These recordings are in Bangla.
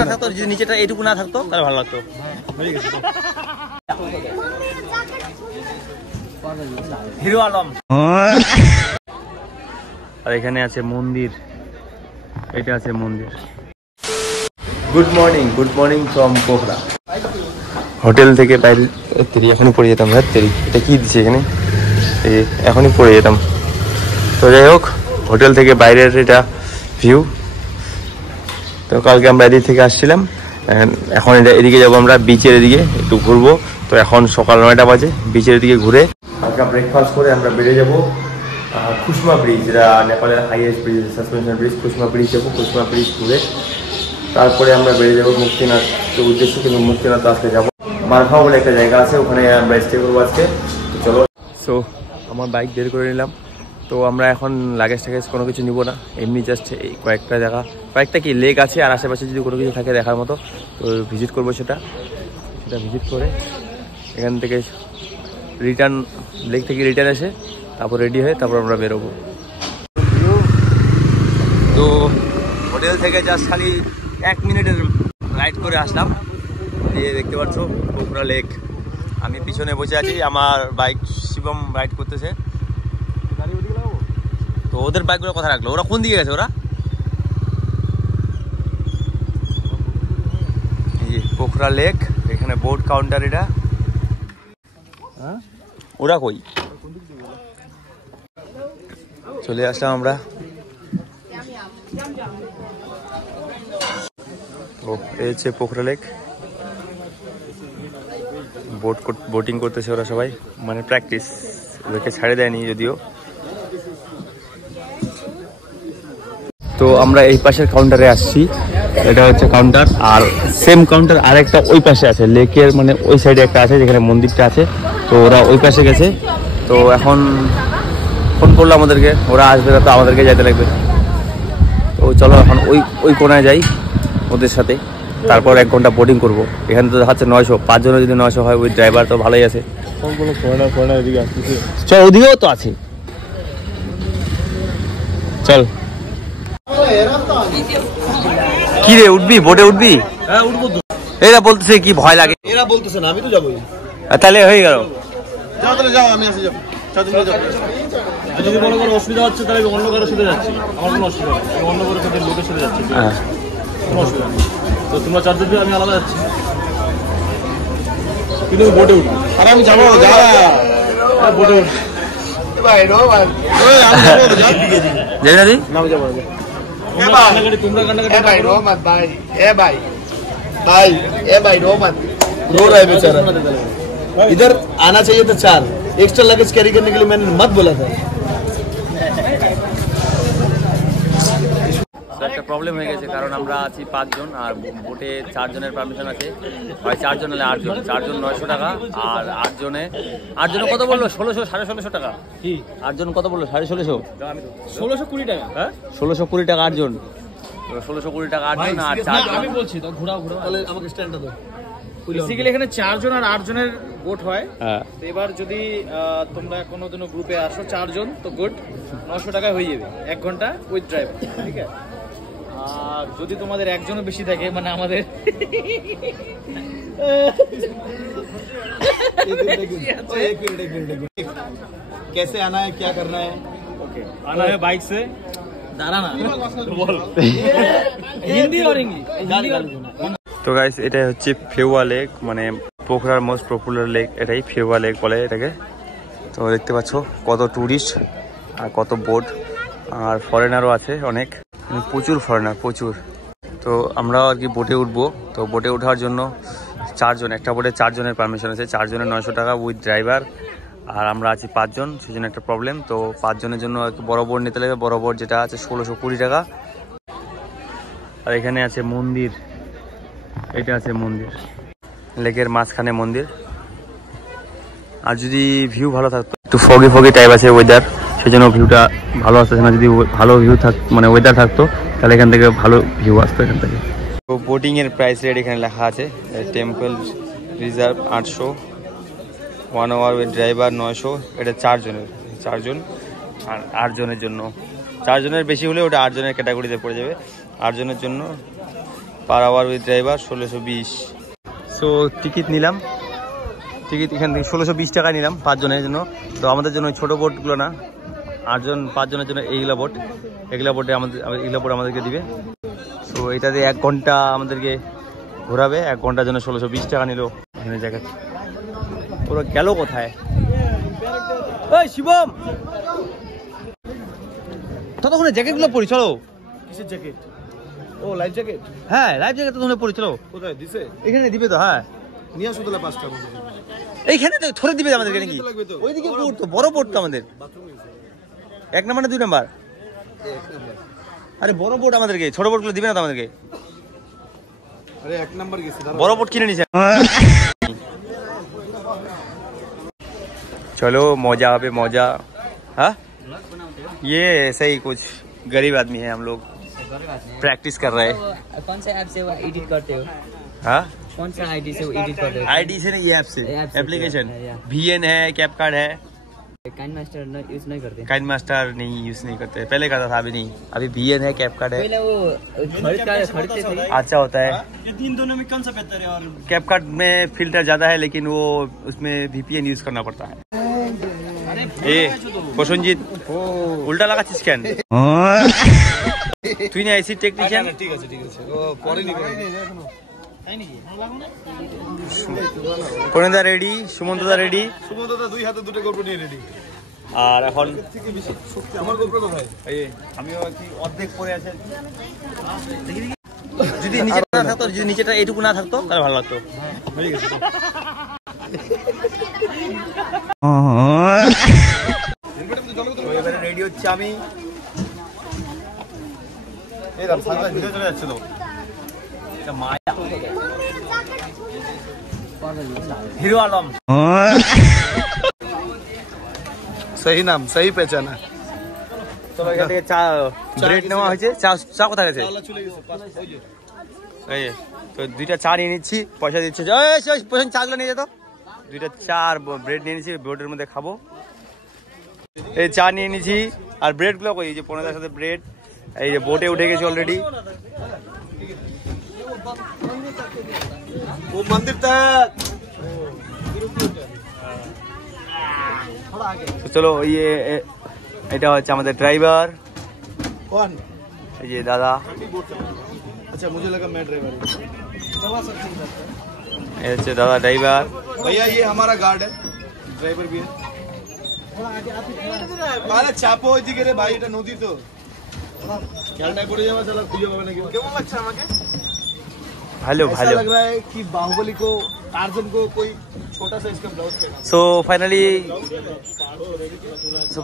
না থাকতো, যদি নিচেটা এইটুকু না থাকতো তাহলে ভালো লাগতো। হিরো আলম। আর এখানে আছে মন্দির, এটা আছে মন্দির। Good morning from Pokhara. Hotel থেকে বাইরে এখনই পড়ে যেতাম। এটা কি দিচ্ছে এখানে, এখনই পড়ে যেতাম। তো যাই হোক, হোটেল থেকে বাইরের এটা ভিউ। তো কালকে আমরা এদিক থেকে আসছিলাম, এখন এদিকে যাবো আমরা বিচের এদিকে একটু ঘুরবো। তো এখন সকাল 9টা বাজে, বিচের দিকে ঘুরে হালকা ব্রেকফাস্ট করে আমরা বেরিয়ে যাবো কুসমা ব্রিজ, যেটা নেপালের highest bridge, suspension bridge. Kusma bridge যাবো, কুসমা ব্রিজ ঘুরে তারপরে আমরা বেরিয়ে যাবো মুক্তিনাথের উদ্দেশ্যে। কিন্তু মুক্তিনাথ আসতে যাবো মারখাও বলে একটা জায়গা আছে, ওখানে আমরা স্টে করবো আজকে। তো চলো। সো আমার বাইক বের করে নিলাম। তো আমরা এখন লাগেজ টাগেজ কোনো কিছু নিব না, এমনি জাস্ট এই কয়েকটা কি লেক আছে আর আশেপাশে যদি কোনো কিছু থাকে দেখার মতো, তো ভিজিট করবো সেটা ভিজিট করে এখান থেকে লেক থেকে রিটার্ন এসে তারপর রেডি হয়ে তারপর আমরা বেরোবো। তো হোটেল থেকে জাস্ট খালি 1 মিনিটের রাইড করে আসলাম। এই দেখতে পাচ্ছ পোখরা লেক। আমি পিছনে বসে আছি, আমার বাইক শিবম রাইড করতেছে। তো ওদের বাইকগুলো কথা রাখলো, ওরা কোন দিকে গেছে? ওরা এই পোখরা লেক, এখানে বোট কাউন্টার। এটা ওরা কই? চলে আসলাম আমরা। তো এই হচ্ছে পোখরা লেক। বোটিং করতেছে ওরা সবাই, মানে প্র্যাকটিস, ওদেরকে ছাড়ে দেয়নি যদিও। তো আমরা এই পাশের কাউন্টারে আসছি, এটা হচ্ছে কাউন্টার। আর সেম কাউন্টার আরেকটা ওই পাশে আছে, লেকের মানে ওই সাইডে একটা আছে যেখানে মন্দিরটা আছে। তো ওরা ওই পাশে গেছে। তো এখন ফোন করলো আমাদেরকে, ওরা আসবে না, তো আমাদেরকে যেতে লাগবে। তো চলো এখন ওই কোনায় যাই ওদের সাথে, তারপর 1 ঘন্টা বোটিং করবো। এখানে তো হচ্ছে 900, 5 জনের যদি 900 হয়, ওই ড্রাইভার তো ভালোই আছে। চল, ওদিকেও তো আছে, চল। কি রে, উঠবি? বোটে উঠবি? হ্যাঁ উঠবো তো। এরা বলতেছে কি ভয় লাগে। এরা বলতেছে না, আমি তো যাবোই। তাহলে হয়ে গেল, যাও তাহলে, যাও, আমি আসি, যাবো। যদি মনে করো অসুবিধা হচ্ছে তাহলে আমি অন্য কারোর সাথে যাচ্ছি, আমার কোনো অসুবিধা নেই। আমি অন্য কারোর সাথে লোকের সাথে যাচ্ছি, কোনো অসুবিধা নেই। তো তোমরা 4 জন, আমি আলাদা যাচ্ছি, কিন্তু বোটে উঠবো। আর আমি যাবো, যা বোটে উঠবো। इधर आना चाहिए था 4 एक्स्ट्रा लगेज कैरी करने के लिए मैंने मत बोला था। একটা প্রবলেম হয়ে গেছে, কারণ আমরা আছি 5 জন আর বোটে 4 জনের পারমিশন আছে। হয় 4 জন হলে 8 জন, 4 জন 900 টাকা। আর 8 জনে কত বললো? 1600, 1650 টাকা। কি 8 জন কত বললো? 1650, 1620 টাকা। হ্যাঁ 1620 টাকা 8 জন, 1620 টাকা 8 জন। আর 4 জন আমি বলছি তো ঘোরাও তাহলে আমাকে স্ট্যান্ডটা দাও। বেসিক্যালি এখানে 4 জন আর 8 জনের বোট হয়। হ্যাঁ, এবার যদি তোমরা কোনো দিনও গ্রুপে আসো 4 জন, তো গুড 900 টাকায় হয়ে যাবে 1 ঘন্টা উইথ ড্রাইভার, ঠিক আছে? আর যদি তোমাদের একজনও বেশি থাকে, মানে আমাদের कैसे आना है, क्या करना है? ओके, आना है बाइक से। दाराना बोल हिंदी और इंग्लिश, हिंदी और। তো গাইস, এটাই হচ্ছে ফেওয়া লেক, মানে পোখরার মোস্ট পপুলার লেক এটাই, ফেওয়া লেক বলে এটাকে। তো দেখতে পাচ্ছ কত টুরিস্ট আর কত বোট, আর ফরেনারও আছে অনেক, প্রচুর ফরেনার, প্রচুর। তো আমরাও আর কি বোটে উঠবো। তো বোটে ওঠার জন্য 4 জন, একটা বোটে 4 জনের পারমিশন আছে, 4 জনের 900 টাকা উইথ ড্রাইভার। আর আমরা আছি 5 জন, সেই জন্য একটা প্রবলেম। তো 5 জনের জন্য বড় বোট নিতে লাগবে, বড় বোট যেটা আছে 1620 টাকা। আর এখানে আছে মন্দির, এটা আছে মন্দির, লেকের মাঝখানে মন্দির। আর যদি ভিউ ভালো থাকতো, একটু ফগি টাইপ আছে ওয়েদার, সেই জন্য ভিউটা ভালো আসতেছে না। যদি ভালো ভিউ মানে ওয়েদার থাকতো, তাহলে এখান থেকে ভালো ভিউ আসতো এখান থেকে। তো বোটিং এর প্রাইস রেট এখানে লেখা আছে, temple reserve 800, 1 hour with driver 900। এটা 4 জনের, 4 জন। আর 8 জনের জন্য, 4 জনের বেশি হলে ওটা 8 জনের ক্যাটাগরিতে পড়ে যাবে। 8 জনের জন্য per hour with driver 1620। So ticket নিলাম, টিকিট এখান থেকে 1620 টাকা নিলাম 5 জনের জন্য। তো আমাদের জন্য ছোটো বোটগুলো না, 5 জনের জন্য এইগুলো বোট, এগুলো বোট আমাদেরকে দিবে। সো এটাতে 1 ঘন্টা আমাদেরকে ঘোরাবে, 1 ঘন্টার জন্য 1620 টাকা নিল। এখানে জ্যাকেট ওরা গেল কোথায়? ওই শিবম, ততক্ষণে জ্যাকেটগুলো পরি, চলো। কিসের জ্যাকেট? ও লাইফ জ্যাকেট? হ্যাঁ লাইফ জ্যাকেট ততক্ষণে পরি, চলো। কোথায় দিছে? এখানে দিবে তো? হ্যাঁ নিয়ে আসো তাহলে 5টা। এইখানে তো ধরে দিবে আমাদেরকে নাকি? ওইদিকে পড়তো, বড় পড়তো আমাদের। 1 নাম্বার না 2 নাম্বার? আরে বড় বোট আমাদেরকে, ছোট বোটগুলো দিবে না তো আমাদেরকে? আরে 1 নাম্বার গেছে, বড় বোট কিনে নিছে। चलो मौजा पे मौजा। हाँ ये ऐसे ही कुछ गरीब आदमी है, हम लोग प्रैक्टिस कर रहे हैं। कौन सा ऐप से वो एडिट करते हो? हाँ कौन सा आईडी से वो एडिट करते हो? आईडी से नहीं, ये ऐप से, ऐप से एप्लीकेशन। या। VN है, कैप कार्ड है। काइन मास्टर यूज नहीं करते? काइन मास्टर नहीं यूज नहीं करते, पहले करता था, अभी नहीं। अभी VN है, कैप कार्ड है। पहले वो खरीदते थे। अच्छा होता है। ये 3 दोनों में कौन सा बेहतर है? और कैप कार्ड में फिल्टर ज्यादा है, लेकिन वो उसमें VPN यूज करना पड़ता है। ए প্রসঞ্জিৎ উল্টা লাগাচ্ছিস কেন? তুই না এসি টেকনিশিয়ান? ঠিক আছে ঠিক আছে, ও করেনি কোনদা রেডি, সুমন্তদা রেডি, সুমন্তদা 2 হাতে 2টা গোপ্রো নিয়ে রেডি। আর এখন থেকে বেশি শক্তি আমার গোপ্রো কোথায়? এই আমিও কি অর্ধেক পরে আছে। যদি নিচে না থাকতো, যদি নিচেটা এইটুকু না থাকতো তাহলে ভালো লাগতো। হয়ে গেছে। এবারে রেডি হচ্ছে আমি। এই দাম সানগ্লাস ভিতরে চলে যাচ্ছে তো। এটা মায়া হিরো আলম। सही नाम, सही पहचाना। তো এখান থেকে চা ব্রেড নেওয়া হয়েছে। চা কোথায় গেছে? চলে গেছে পাঁচ ওই যে। এই তো 2টা চা নিয়ে নিচ্ছি, পয়সা দিচ্ছে। পয়সা চাগুলো নিয়ে যেত। 2টা চা আর ব্রেড নিয়ে নিচ্ছি, ব্রেডের মধ্যে খাবো। এই চা নিয়ে নিচ্ছি আর ব্রেডগুলো কই, এই যে 15টার সাথে ব্রেড। এই যে বোটে উঠে গেছি অলরেডি। वो मंदिर तक। তো চলো, এটা হচ্ছে আমাদের ড্রাইভার, कौन? এই যে দাদা। अच्छा मुझे लगा मैं ड्राइवर हूँ। এই হচ্ছে দাদা ড্রাইভার। भैया ये हमारा गार्ड है, ड्राइवर भी है। अरे चापो ওইদিকে রে ভাই, এটা নদী তো। খেলনায় পড়ে যাওয়া চলো, খুঁজে পাবে নাকি? কেমন লাগছে আমাকে? ভালো ऐसा ভালো। लग रहा है कि बाहुबली को, टार्जन को कोई छोटा सा इसका ब्लाउज पहना। সো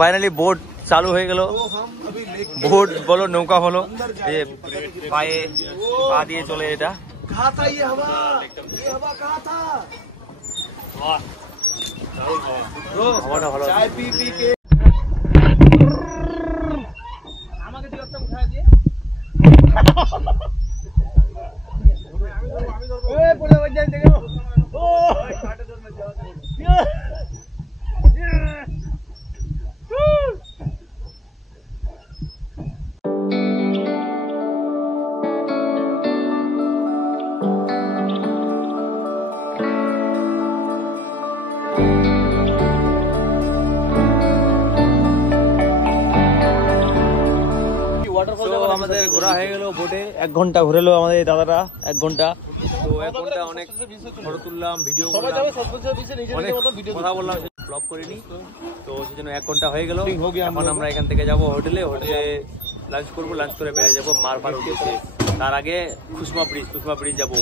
ফাইনালি বোট চালু হয়ে গেল। तो हम अभी लेक বোট বলো, নৌকা হলো, এই পায়ে পা দিয়ে চলে। এটা कहाँ था ये हवा? ये हवा कहाँ था? হাওয়াটা ভালো। चाय पी पी के তো আমাদের ঘোরা হয়ে গেল বোটে। 1 ঘন্টা ঘুরেলো আমাদের দাদারা, 1 ঘন্টা। তো 1 ঘন্টা অনেক ফটো তুললাম, ভিডিও করলাম, অনেক কথা বললাম, ব্লগ করিনি। তো সেজন্য 1 ঘন্টা হয়ে গেল। এখন আমরা এখান থেকে যাবো হোটেলে লাঞ্চ করবো, লাঞ্চ করে বেরিয়ে যাবো মারপার উদ্দেশ্যে। তার আগে खुशमा ब्रिज যাবো।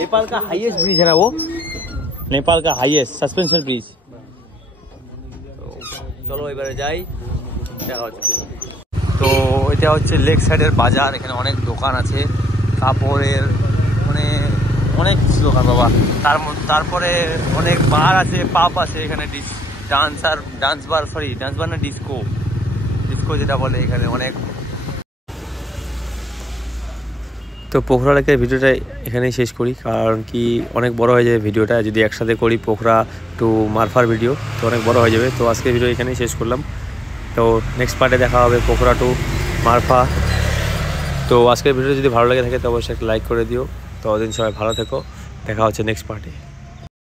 नेपाल का हाईएस्ट ब्रिज है ना वो, नेपाल का हाईएस्ट सस्पेंशन ब्रिज। তো চলো এবারে যাই, দেখা হচ্ছে। তো এটা হচ্ছে লেক সাইডের বাজার। এখানে অনেক দোকান আছে, কাপড়ের, মানে অনেক কিছু দোকান বাবা। তারপরে অনেক বার আছে, পাব আছে এখানে, ডান্স বার না ডিস্কো যেটা বলে এখানে অনেক। তো পোখরা লেকের ভিডিওটা এখানেই শেষ করি, কারণ কি অনেক বড় হয়ে যাবে ভিডিওটা যদি একসাথে করি। পোখরা টু মারফার ভিডিও তো অনেক বড় হয়ে যাবে। তো আজকের ভিডিও এখানেই শেষ করলাম। তো নেক্সট পার্টে দেখা হবে পোখরা টু মারফা। তো আজকের ভিডিও যদি ভালো লেগে থাকে তো অবশ্যই একটা লাইক করে দিও। ততদিন সবাই ভালো থেকো, দেখা হচ্ছে নেক্সট পার্টি।